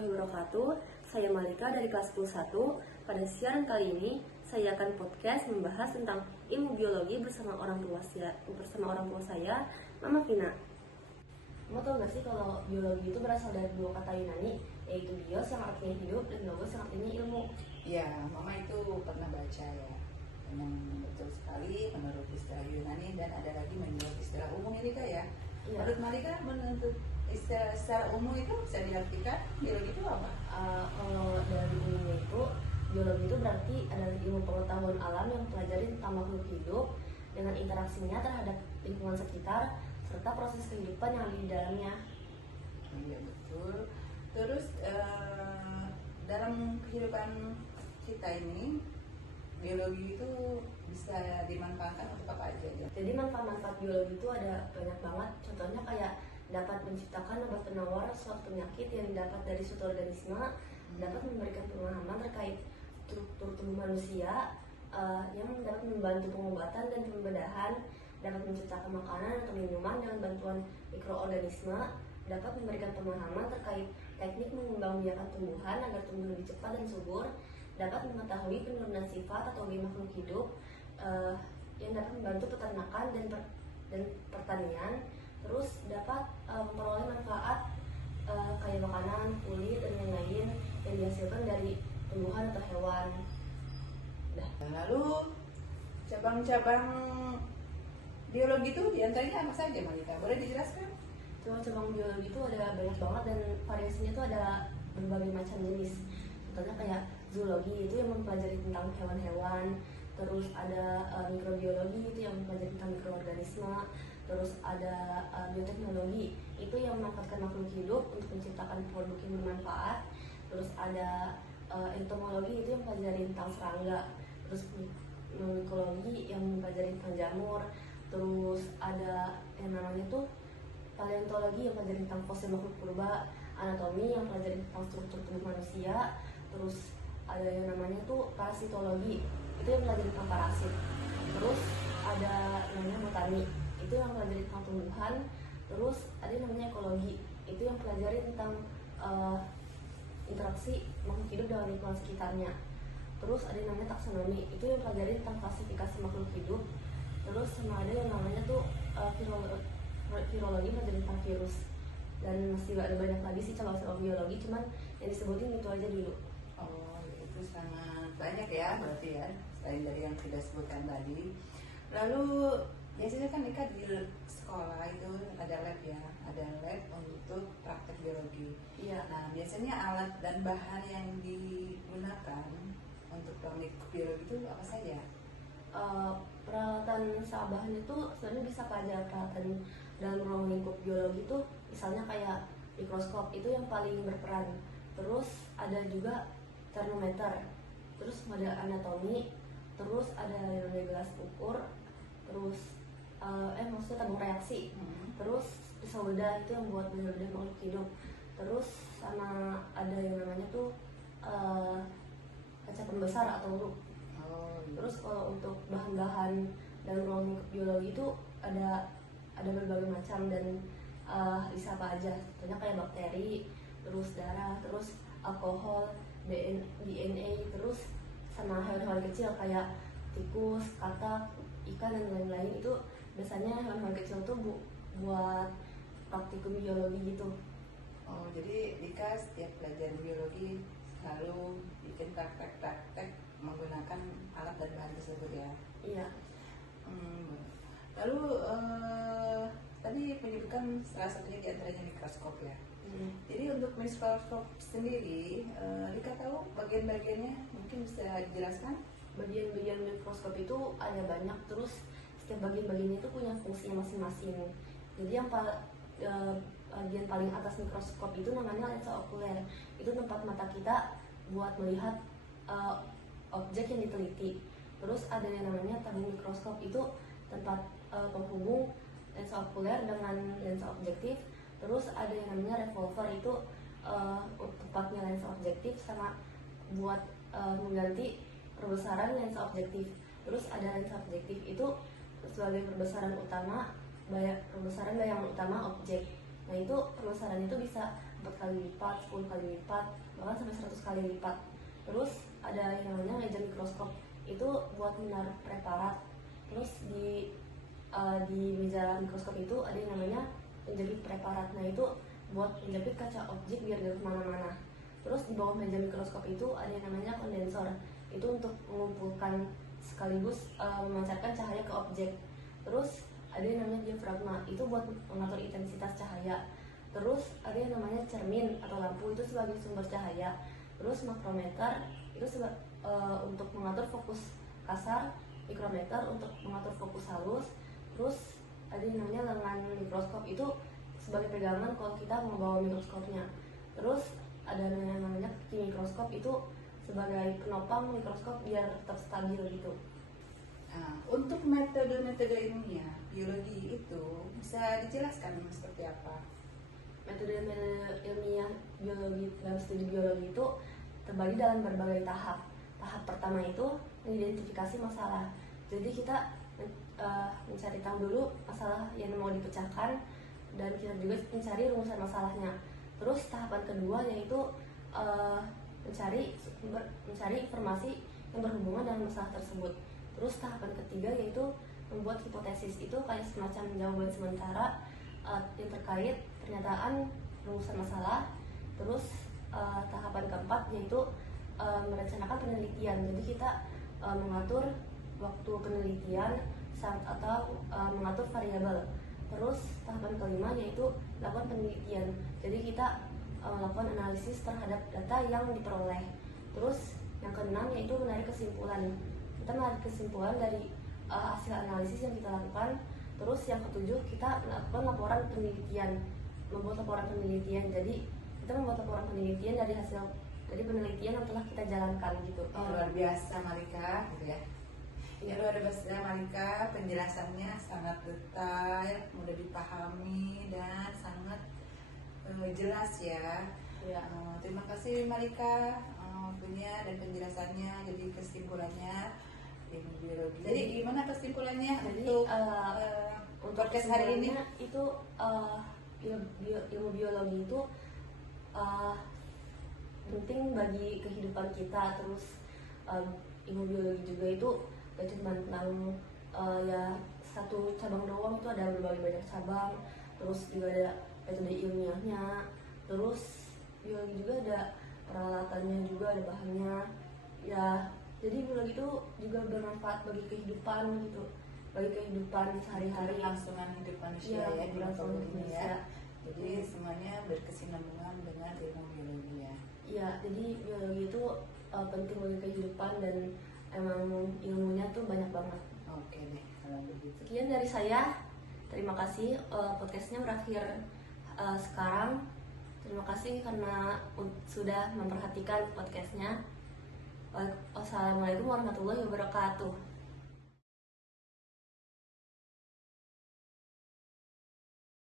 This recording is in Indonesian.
warahmatullahi wabarakatuh. Saya Malika dari kelas 11. Pada siaran kali ini, saya akan podcast membahas tentang ilmu biologi bersama orang tua saya, Mama Vina. Kamu tahu nggak sih kalau biologi itu berasal dari dua kata Yunani, yaitu bios yang artinya hidup dan logos yang artinya ilmu. Ya, Mama itu pernah baca ya. Memang betul sekali menurut istilah Yunani, dan ada lagi menurut istilah umum ini Kak ya. Iya. Menurut Malika, menurut istilah secara umum itu bisa diartikan biologi itu apa? Kalau dari umumnya itu, biologi itu berarti adalah ilmu pengetahuan alam yang pelajari tentang makhluk hidup dengan interaksinya terhadap lingkungan sekitar serta proses kehidupan yang ada di dalamnya. Iya betul. Terus dalam kehidupan kita ini, biologi itu bisa dimanfaatkan untuk apa aja ya? Jadi manfaat-manfaat biologi itu ada banyak banget. Contohnya kayak dapat menciptakan obat penawar suatu penyakit yang didapat dari suatu organisme, dapat memberikan pemahaman terkait struktur tubuh manusia, yang dapat membantu pengobatan dan pembedahan, dapat menciptakan makanan atau minuman dengan bantuan mikroorganisme, dapat memberikan pemahaman terkait teknik mengembangbiakan tumbuhan agar tumbuh lebih cepat dan subur, dapat mengetahui penurunan sifat atau gen makhluk hidup, yang dapat membantu peternakan dan pertanian, terus dapat memperoleh manfaat kayak makanan, kulit, dan lain-lain yang dihasilkan dari tumbuhan atau hewan. Lalu cabang-cabang biologi itu diantaranya apa saja Malika? Boleh dijelaskan? Cabang biologi itu ada banyak banget dan variasinya itu ada berbagai macam jenis. Contohnya kayak zoologi itu yang mempelajari tentang hewan-hewan, terus ada mikrobiologi itu yang mempelajari tentang mikroorganisme, terus ada bioteknologi itu yang memanfaatkan makhluk hidup untuk menciptakan produk yang bermanfaat, terus ada entomologi itu yang mempelajari tentang serangga, terus mikologi yang mempelajari tentang jamur, terus ada yang namanya tuh paleontologi yang mempelajari tentang fosil makhluk purba, anatomi yang mempelajari tentang struktur tubuh manusia, terus ada yang namanya tuh parasitologi itu yang mempelajari tentang parasit, terus ada namanya botani itu yang mempelajari tentang tumbuhan, terus ada yang namanya ekologi itu yang mempelajari tentang interaksi makhluk hidup dengan lingkungan sekitarnya, terus ada yang namanya taksonomi itu yang mempelajari tentang klasifikasi makhluk hidup, terus sama ada yang namanya tuh virologi mempelajari tentang virus, dan masih ada banyak lagi sih cabang-cabang biologi, cuman yang disebutin itu aja dulu. Oh, itu sangat banyak ya berarti ya, selain dari yang sudah sebutkan tadi. Lalu biasanya kan Ika di sekolah itu ada lab ya, ada lab untuk praktek biologi. Iya. Nah, biasanya alat dan bahan yang digunakan untuk praktek biologi itu apa saja? Peralatan bahan itu sebenarnya bisa aja peralatan dalam ruang lingkup biologi itu, misalnya kayak mikroskop itu yang paling berperan, terus ada juga termometer, terus ada anatomi, terus ada yang namanya gelas ukur, terus maksudnya tabung reaksi, terus pisau bedah itu yang buat bedah makhluk hidup, terus sama ada yang namanya tuh kaca pembesar atau lup. Terus kalau untuk bahan-bahan dalam ruang lingkup biologi itu ada berbagai macam dan bisa apa aja, contohnya kayak bakteri, terus darah, terus alkohol, DNA, terus sama hewan-hewan kecil kayak tikus, katak, ikan, dan lain-lain. Itu biasanya hewan-hewan kecil tuh buat praktikum biologi gitu. Oh, jadi Dika setiap belajar biologi selalu bikin praktek-praktek menggunakan alat dan bahan tersebut ya? Iya. Lalu tadi menyebutkan salah satunya diantaranya mikroskop ya. Jadi untuk mikroskop sendiri, Dika tahu bagian-bagiannya, mungkin bisa dijelaskan? Bagian-bagian mikroskop itu ada banyak, terus setiap bagian-bagiannya itu punya fungsinya masing-masing. Jadi yang bagian paling atas mikroskop itu namanya lensa okuler. Itu tempat mata kita buat melihat objek yang diteliti. Terus ada yang namanya tabung mikroskop, itu tempat penghubung lensa okuler dengan lensa objektif. Terus ada yang namanya revolver, itu tempatnya lensa objektif sama buat mengganti perbesaran lensa objektif. Terus ada lensa objektif itu sebagai perbesaran bayangan utama objek. Nah itu perbesaran itu bisa 4 kali lipat, 10 kali lipat, bahkan sampai 100 kali lipat. Terus ada yang namanya meja mikroskop, itu buat menaruh preparat. Terus di meja mikroskop itu ada yang namanya penjepit preparat. Nah itu buat menjepit kaca objek biar gak kemana-mana. Terus di bawah meja mikroskop itu ada yang namanya kondensor, itu untuk mengumpulkan sekaligus memancarkan cahaya ke objek. Terus ada yang namanya diafragma, itu buat mengatur intensitas cahaya. Terus ada yang namanya cermin atau lampu, itu sebagai sumber cahaya. Terus makrometer itu untuk mengatur fokus kasar, mikrometer untuk mengatur fokus halus. Terus ada yang namanya lengan mikroskop, itu sebagai pegangan kalau kita membawa mikroskopnya. Terus ada yang namanya kaki mikroskop, itu sebagai penopang mikroskop biar tetap stabil gitu. Nah, untuk metode-metode ilmiah biologi itu bisa dijelaskan seperti apa? Metode-metode ilmiah biologi dalam studi biologi itu terbagi dalam berbagai tahap. Tahap pertama itu mengidentifikasi masalah. Jadi kita mencari tahu dulu masalah yang mau dipecahkan, dan kita juga mencari rumusan masalahnya. Terus tahapan kedua yaitu mencari informasi yang berhubungan dengan masalah tersebut. Terus tahapan ketiga yaitu membuat hipotesis, itu kayak semacam jawaban sementara yang terkait pernyataan rumusan masalah. Terus tahapan keempat yaitu merencanakan penelitian. Jadi kita mengatur waktu penelitian atau mengatur variabel. Terus tahapan kelima yaitu melakukan penelitian. Jadi kita melakukan analisis terhadap data yang diperoleh. Terus yang keenam yaitu menarik kesimpulan. Kita menarik kesimpulan dari hasil analisis yang kita lakukan. Terus yang ketujuh kita melakukan laporan penelitian, membuat laporan penelitian. Jadi kita membuat laporan penelitian dari hasil penelitian yang telah kita jalankan gitu. Luar biasa Malika, gitu ya. Ya, luar biasa Malika, penjelasannya sangat detail, mudah dipahami dan sangat jelas ya. Ya. Terima kasih Malika punya dan penjelasannya. Jadi kesimpulannya ilmu biologi. Jadi gimana kesimpulannya untuk podcast hari ini? Itu ilmu biologi itu penting bagi kehidupan kita. Terus ilmu biologi juga itu gak cuma tentang ya satu cabang doang, itu ada berbagai banyak cabang. Terus juga ada metode ilmiahnya. Terus biologi juga ada peralatannya, juga ada bahannya ya. Jadi biologi itu juga bermanfaat bagi kehidupan gitu, bagi kehidupan sehari-hari, kelangsungan hidup manusia ya di muka bumi ya. Jadi semuanya berkesinambungan dengan ilmu biologi ya. Iya, jadi biologi itu penting bagi kehidupan dan emang ilmunya tuh banyak banget. Oke deh kalau begitu. Sekian dari saya. Terima kasih, podcastnya berakhir sekarang. Terima kasih karena sudah memperhatikan podcastnya. Wassalamualaikum warahmatullahi wabarakatuh.